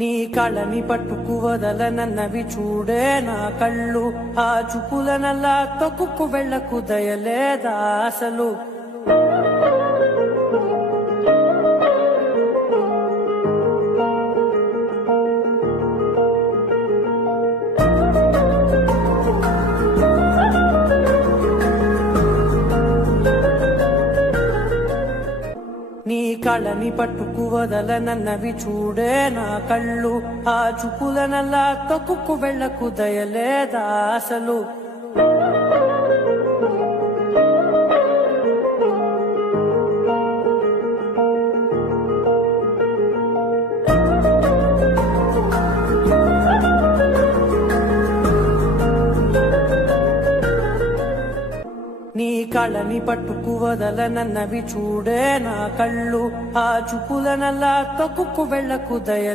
నీ కళని పట్టుకు వదలనన్నవి చూడే నా కళ్ళు, ఆ చూపులనల్లా తొక్కుకు వెళ్ళకు దయలేదా అసలు. నీ కళని పట్టుకు వదలనన్నవి చూడే నా కళ్ళు, ఆ చూపులనల్లా తొక్కుకు వెళ్ళకు దయలేదా అసలు. నీ కళని పట్టుకు వదలనన్నవి చూడే నా కళ్ళు, ఆ చూపులనల్లా తొక్కుకు వెళ్ళకు దయలే.